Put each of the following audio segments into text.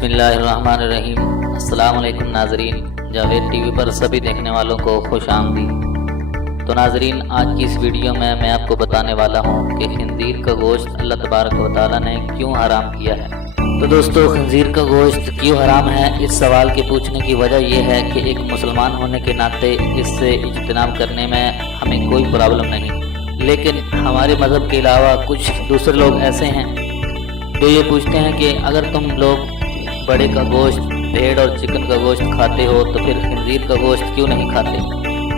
بسم اللہ الرحمن الرحیم۔ السلام علیکم ناظرین، جاوید ٹی وی پر سبھی دیکھنے والوں کو خوش آمدید۔ تو ناظرین، آج کی اس ویڈیو میں آپ کو بتانے والا ہوں کہ خنزیر کا گوشت اللہ تبارک و تعالیٰ نے کیوں حرام کیا ہے۔ تو دوستو، خنزیر کا گوشت کیوں حرام ہے، اس سوال کے پوچھنے کی وجہ یہ ہے کہ ایک مسلمان ہونے کے ناطے اس سے اجتناب کرنے میں ہمیں کوئی پرابلم نہیں، لیکن ہمارے مذہب کے علاوہ کچھ دوسرے لوگ ایسے ہیں جو یہ پوچھتے ہیں کہ اگر تم لوگ بڑے کا گوشت، بھیڑ اور چکن کا گوشت کھاتے ہو تو پھر خنزیر کا گوشت کیوں نہیں کھاتے۔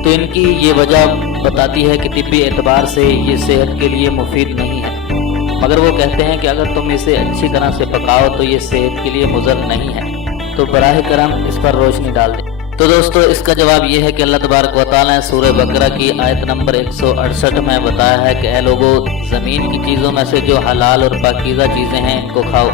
تو ان کی یہ وجہ بتاتی ہے کہ طبی اعتبار سے یہ صحت کے لیے مفید نہیں ہے، مگر وہ کہتے ہیں کہ اگر تم اسے اچھی طرح سے پکاؤ تو یہ صحت کے لیے مضر نہیں ہے۔ تو براہ کرم اس پر روشنی ڈال دیں۔ تو دوستو، اس کا جواب یہ ہے کہ اللہ تبارک و تعالیٰ نے سورہ بقرہ کی آیت نمبر 168 میں بتایا ہے کہ اے لوگو، زمین کی چیزوں میں سے جو حلال اور پاکیزہ چیزیں ہیں ان کو کھاؤ،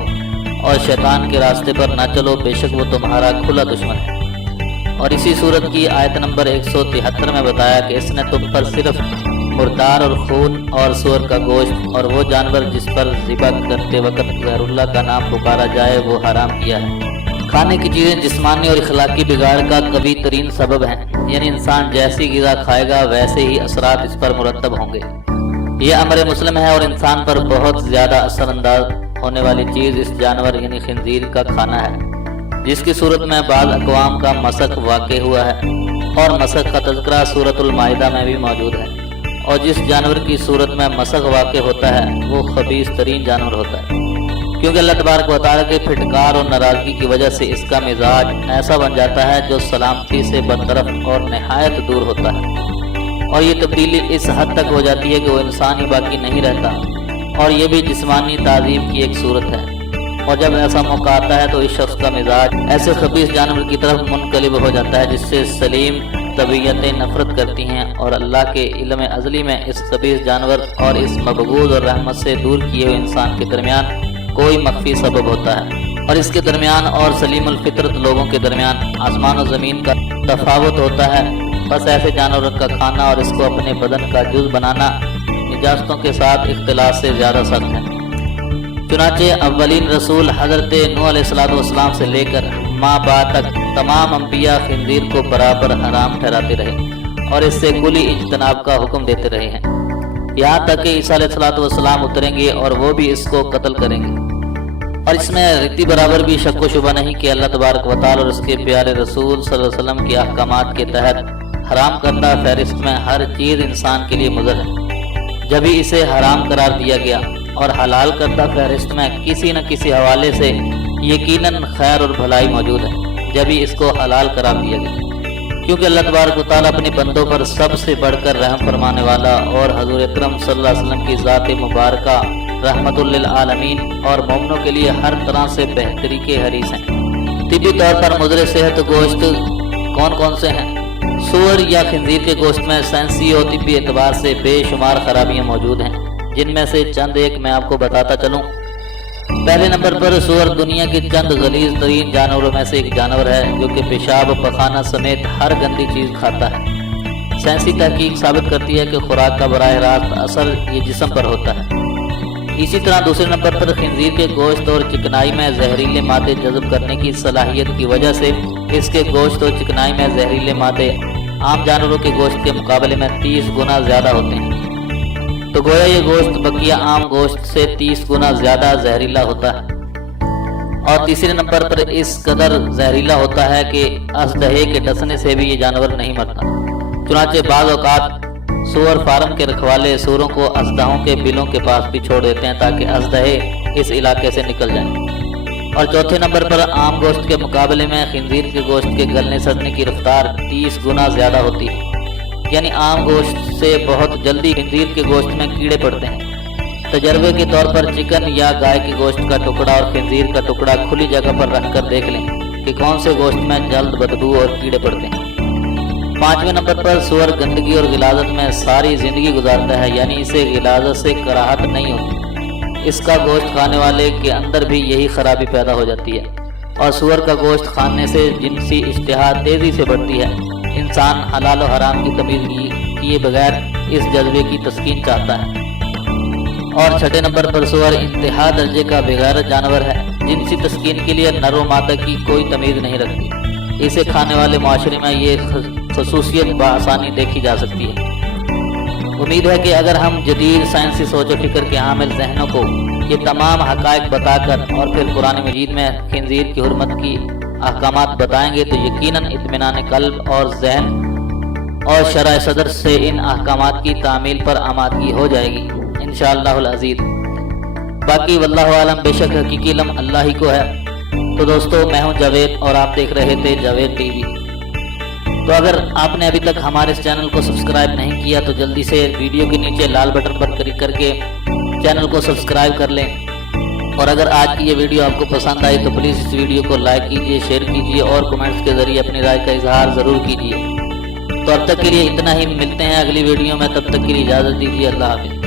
اور شیطان کے راستے پر نہ چلو، بے شک وہ تمہارا کھلا دشمن ہے۔ اور اسی سورت کی آیت نمبر 173 میں بتایا کہ اس نے تم پر صرف مردار اور خون اور سور کا گوشت اور وہ جانور جس پر ذبح کرتے وقت غیر اللہ کا نام پکارا جائے وہ حرام کیا ہے۔ کھانے کی چیزیں جسمانی اور اخلاقی بگاڑ کا قوی ترین سبب ہیں، یعنی انسان جیسی غذا کھائے گا ویسے ہی اثرات اس پر مرتب ہوں گے۔ یہ امر مسلم ہے، اور انسان پر بہت زیادہ اثر انداز ہونے والی چیز اس جانور یعنی خنزیر کا کھانا ہے، جس کی صورت میں بعض اقوام کا مسخ واقع ہوا ہے، اور مسخ کا تذکرہ سورۃ المائدہ میں بھی موجود ہے۔ اور جس جانور کی صورت میں مسخ واقع ہوتا ہے وہ خبیث ترین جانور ہوتا ہے، کیونکہ اللہ تبارک و تعالیٰ کے پھٹکار اور ناراضگی کی وجہ سے اس کا مزاج ایسا بن جاتا ہے جو سلامتی سے برطرف اور نہایت دور ہوتا ہے، اور یہ تبدیلی اس حد تک ہو جاتی ہے کہ وہ انسان ہی باقی نہیں رہتا، اور یہ بھی جسمانی تعذیب کی ایک صورت ہے۔ اور جب ایسا موقع آتا ہے تو اس شخص کا مزاج ایسے خبیث جانور کی طرف منقلب ہو جاتا ہے جس سے سلیم طبیعتیں نفرت کرتی ہیں، اور اللہ کے علم ازلی میں اس خبیث جانور اور اس مبغوض اور رحمت سے دور کیے ہوئے انسان کے درمیان کوئی مخفی سبب ہوتا ہے، اور اس کے درمیان اور سلیم الفطرت لوگوں کے درمیان آسمان و زمین کا تفاوت ہوتا ہے۔ بس ایسے جانوروں کا کھانا اور اس کو اپنے بدن کا جز بنانا نجاستوں کے ساتھ اختلاط سے زیادہ سخت ہے۔ چنانچہ اولین رسول حضرت نوح علیہ السلام سے لے کر ماں بعد تک تمام انبیاء خنزیر کو برابر حرام ٹھہراتے رہے اور اس سے کلی اجتناب کا حکم دیتے رہے ہیں، یہاں تک کہ عیسیٰ علیہ السلام اتریں گے اور وہ بھی اس کو قتل کریں گے۔ اور اس میں رتی برابر بھی شک و شبہ نہیں کہ اللہ تبارک و تعالی اور اس کے پیارے رسول صلی اللہ علیہ وسلم کے احکامات کے تحت حرام کردہ فہرست میں ہر چیز انسان کے لیے مضر ہے۔ جب ہی اسے حرام قرار دیا گیا اور حلال کردہ فہرست میں کسی نہ کسی حوالے سے یقیناً خیر اور بھلائی موجود ہے، جب ہی اس کو حلال قرار دیا گیا، کیونکہ اللہ تبارک و تعالیٰ اپنے بندوں پر سب سے بڑھ کر رحم فرمانے والا اور حضور اکرم صلی اللہ علیہ وسلم کی ذات مبارکہ رحمت للعالمین اور مومنوں کے لیے ہر طرح سے بہتری کے حریص ہیں۔ طبی طور پر مضر صحت گوشت کون کون سے ہیں؟ سور یا خنزیر کے گوشت میں سائنسی اور طبی اعتبار سے بے شمار خرابیاں موجود ہیں، جن میں سے چند ایک میں آپ کو بتاتا چلوں۔ پہلے نمبر پر سور دنیا کے چند غلیظ ترین جانوروں میں سے ایک جانور ہے جو کہ پیشاب، پخانہ سمیت ہر گندی چیز کھاتا ہے۔ سائنسی تحقیق ثابت کرتی ہے کہ خوراک کا براہ راست اثر یہ جسم پر ہوتا ہے۔ اسی طرح دوسرے نمبر پر خنزیر کے گوشت اور چکنائی میں زہریلے مادے جذب کرنے کی صلاحیت کی وجہ سے اس کے گوشت اور چکنائی میں زہریلے مادے عام جانوروں کے گوشت کے مقابلے میں 30 گنا زیادہ ہوتے ہیں۔ تو گویا یہ گوشت بقیہ عام گوشت سے 30 گنا زیادہ زہریلا ہوتا ہے، اور تیسرے نمبر پر اس قدر زہریلا ہوتا ہے کہ اژدہے کے ڈسنے سے بھی یہ جانور نہیں مرتا۔ چنانچہ بعض اوقات سور فارم کے رکھوالے سوروں کو اژدہوں کے بلوں کے پاس بھی چھوڑ دیتے ہیں تاکہ اژدہے اس علاقے سے نکل جائیں۔ اور چوتھے نمبر پر عام گوشت کے مقابلے میں خنزیر کے گوشت کے گلنے سڑنے کی رفتار 30 گنا زیادہ ہوتی ہے، یعنی عام گوشت سے بہت جلدی خنزیر کے گوشت میں کیڑے پڑتے ہیں۔ تجربے کے طور پر چکن یا گائے کے گوشت کا ٹکڑا اور خنزیر کا ٹکڑا کھلی جگہ پر رکھ کر دیکھ لیں کہ کون سے گوشت میں جلد بدبو اور کیڑے پڑتے ہیں۔ پانچویں نمبر پر سور گندگی اور غلاظت میں ساری زندگی گزارتا ہے، یعنی اسے غلاظت سے کراہت نہیں ہوتی۔ اس کا گوشت کھانے والے کے اندر بھی یہی خرابی پیدا ہو جاتی ہے، اور سور کا گوشت کھانے سے جنسی اشتہا تیزی سے بڑھتی ہے۔ انسان حلال و حرام کی تمیز کیے بغیر اس جذبے کی تسکین چاہتا ہے۔ اور چھٹے نمبر پر سور انتہا درجے کا بغیرت جانور ہے، جنسی تسکین کے لیے نر و مادہ کی کوئی تمیز نہیں رکھتی۔ اسے کھانے والے معاشرے میں یہ خصوصیت بآسانی دیکھی جا سکتی ہے۔ امید ہے کہ اگر ہم جدید سائنسی سوچ و فکر کے حامل ذہنوں کو یہ تمام حقائق بتا کر اور پھر قرآن مجید میں خنزیر کی حرمت کی احکامات بتائیں گے تو یقیناً اطمینان قلب اور ذہن اور شرح صدر سے ان احکامات کی تعمیل پر آمادگی ہو جائے گی انشاءاللہ العزیز۔ باقی واللہ عالم، بے شک حقیقی علم اللہ ہی کو ہے۔ تو دوستو، میں ہوں جاوید اور آپ دیکھ رہے تھے جاوید ٹی وی۔ تو اگر آپ نے ابھی تک ہمارے اس چینل کو سبسکرائب نہیں کیا تو جلدی سے ویڈیو کے نیچے لال بٹن پر کلک کر کے چینل کو سبسکرائب کر لیں، اور اگر آج کی یہ ویڈیو آپ کو پسند آئی تو پلیز اس ویڈیو کو لائک کیجئے، شیئر کیجئے اور کمنٹس کے ذریعے اپنی رائے کا اظہار ضرور کیجئے۔ تو اب تک کے لیے اتنا ہی، ملتے ہیں اگلی ویڈیو میں، تب تک کے لیے اجازت دیجیے، اللہ حافظ۔